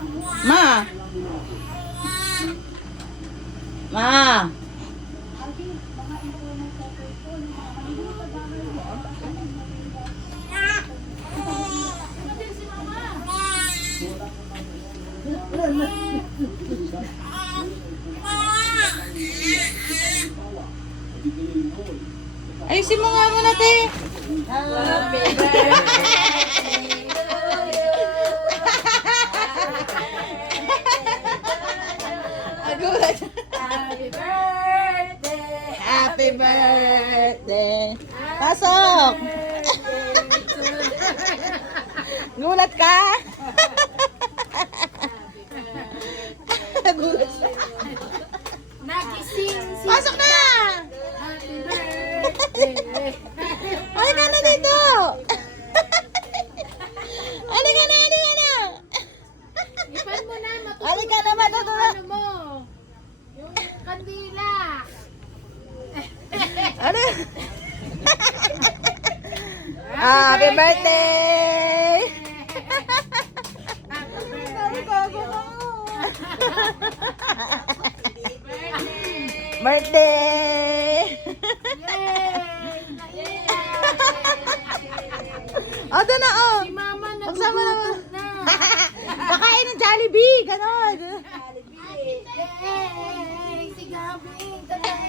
Ma! Ma! Ayusin mo nga muna, te. Happy birthday to you. Agulat. Happy birthday. Happy birthday. Pasok. Gulat ka? Gulat siya. Nagising si Pasok na! Happy birthday. Halika ka na dito! Halika na, halika na! Ipan mo na, Halika na, matutuwa! ano mo. Yung kandila. Ano? Happy birthday! Birthday! O, doon na, oh! Si Mama Pagsama na mo. nagugutom na. Kakain ng Jollibee, ganon.